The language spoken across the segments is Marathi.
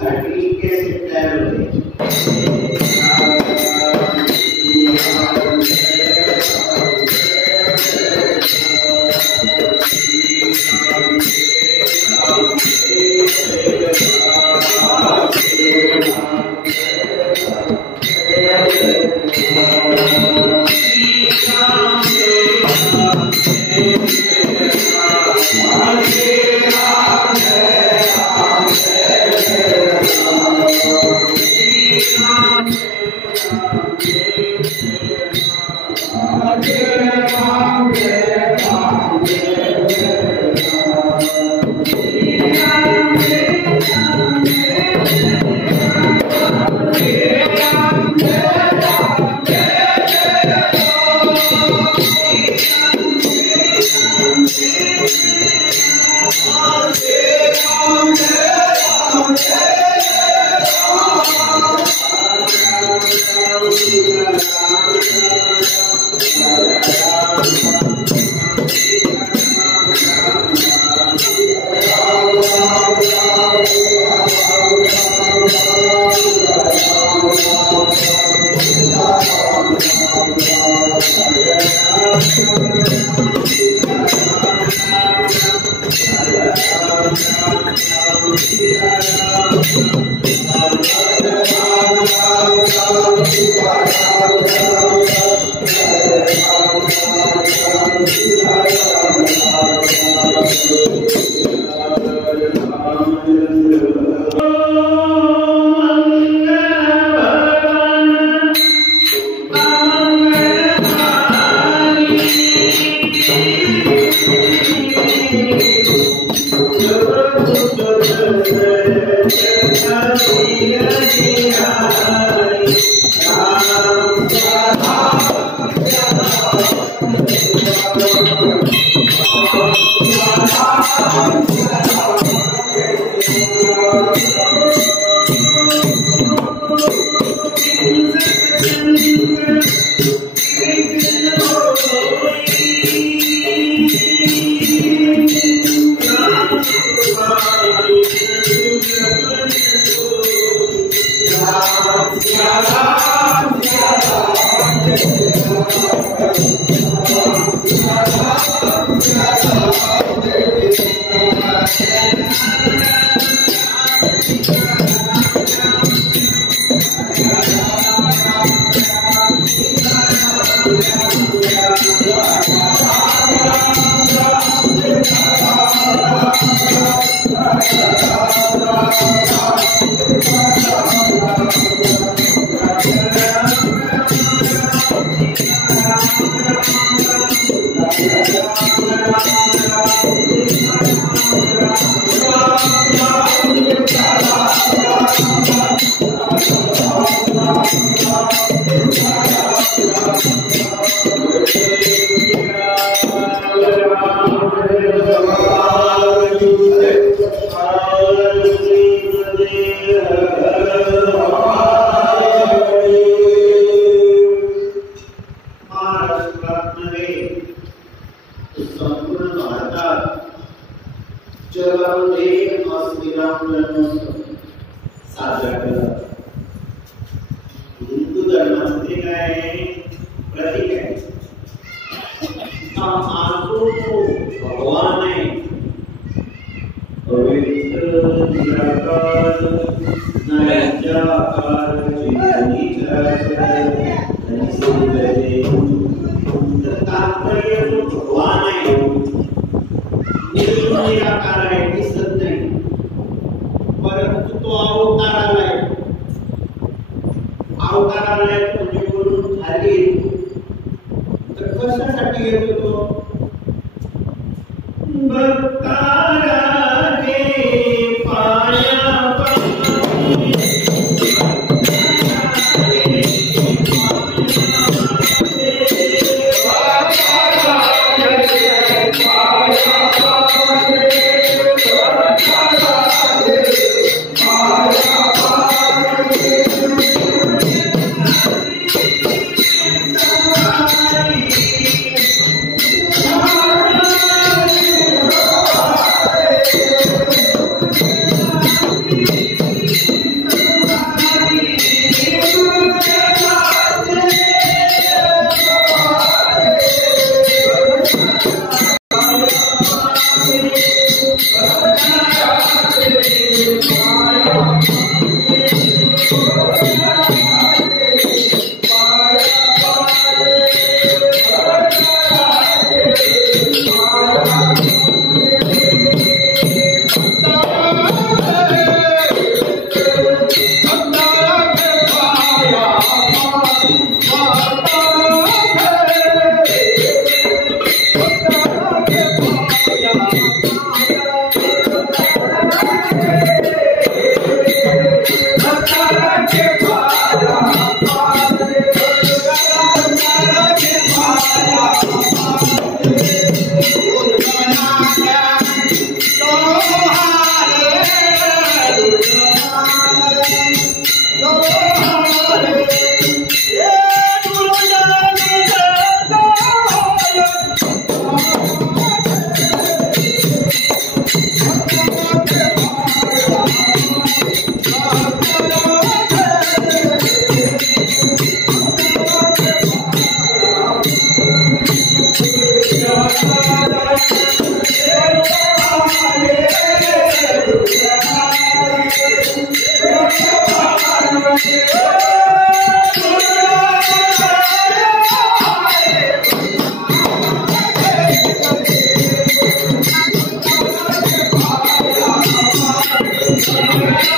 साठी कॅसेट तयार होते. Thank you.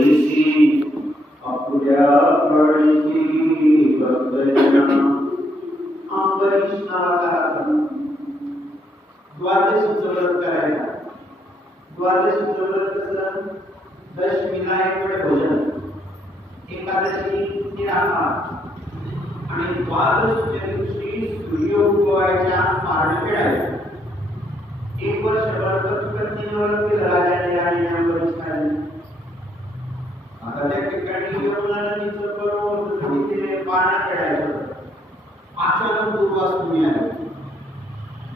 कैसी अपुऱ्या पडती भक्तजना अंबरीश नावाचा द्वादशीचं व्रत करायला. द्वादशीचं व्रत कसं? दशमीला एक वेळ भोजन, एकादशी निराहार आणि द्वादशीच्या दिवशी सूर्य उगवायच्या पारण खेळायचं. एक वर्षभर कंटिन्यूअर केलं राजाने आणि अंबरीश राजाने. आता त्या ठिकाणी यमुना नदीचं बरोबर तिथे पारण खेळायचं. अचानक दुर्वासनी आली.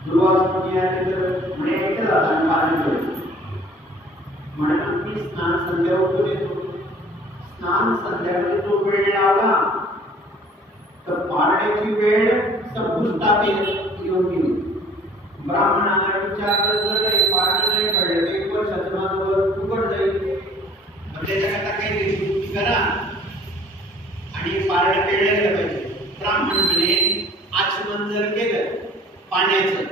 दुर्वासनी आली तर म्हणे ऐकलं आणि पारण केलं. म्हणून मी स्नान संध्या उठून येतो. स्नान संध्याकाळी जो वेळ लावला तर पारण्याची वेळ संपुष्टात येऊन गेली. ब्राह्मणाला विचारलं जर काही पारण नाही पडलं तर 1 वर्षाचं माझं फुकट जाईल. त्याच्याकरता काही गोष्टी करा आणि पारण केलं गेलं पाहिजे. ब्राह्मण म्हणे आचमन जर केलं पाण्याचं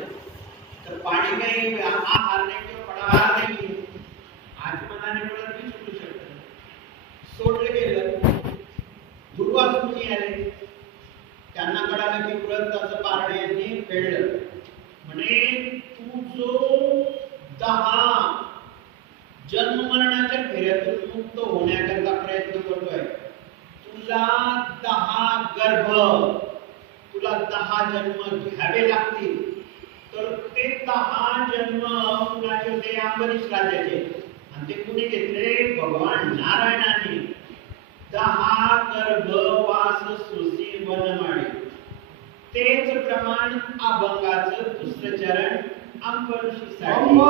तर पाणी काही आहार नाही किंवा फळाहार नाही. आचमनाने मला ती सुटू शकतं. सोडलं गेलं. दुर्वासनी आले. त्यांना कळालं की व्रताचं पारण यांनी फेडलं. म्हणे तू जो 10 जन्म मरणाच्या फेऱ्यातून मुक्त होण्याकरता प्रयत्न करतोय, तुला 10 गर्भ, तुला 10 जन्म घ्यावे लागतील. तर ते 10 जन्म कुणाचे होते? अंबरीश राजाचे. आणि ते कुणी घेतले? भगवान नारायणाने. 10 गर्भवास सुसी वनमाळे. तेच प्रमाण अभंगाचं दुसरं चरण अंबरीषीसाठी.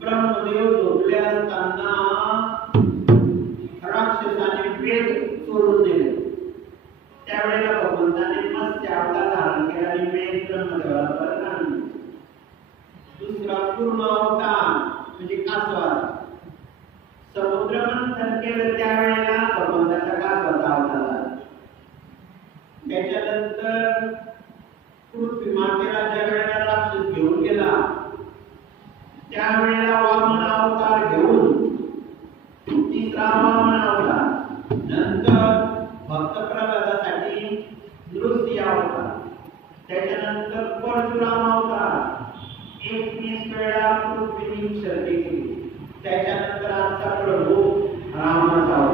ब्रह्मदेव झोपले असताना राक्षसाने वेद सोडून दिले. त्यावेळेला भगवंताने मत्स्य अवतार धारण केला आणि वेद ब्रह्मदेवाला परत आणले. दुसरा पूर्ण अवतार म्हणजे कासवाचा. समुद्र मंथन केलं त्यावेळेला भगवंताचा कासवाचा अवतार झाला. त्याच्यानंतर पृथ्वी मातेला ज्या वेळेला राक्षस घेऊन गेला त्यावेळेला वामन अवतार घेऊन तिसरा वामन अवतार. नंतर भक्त प्रल्हादासाठी नृसिंह अवतार. त्याच्यानंतर परशुराम अवतार. 21 वेळा पृथ्वीची शर्ती केली. त्याच्यानंतर आजचा प्रभू रामाचा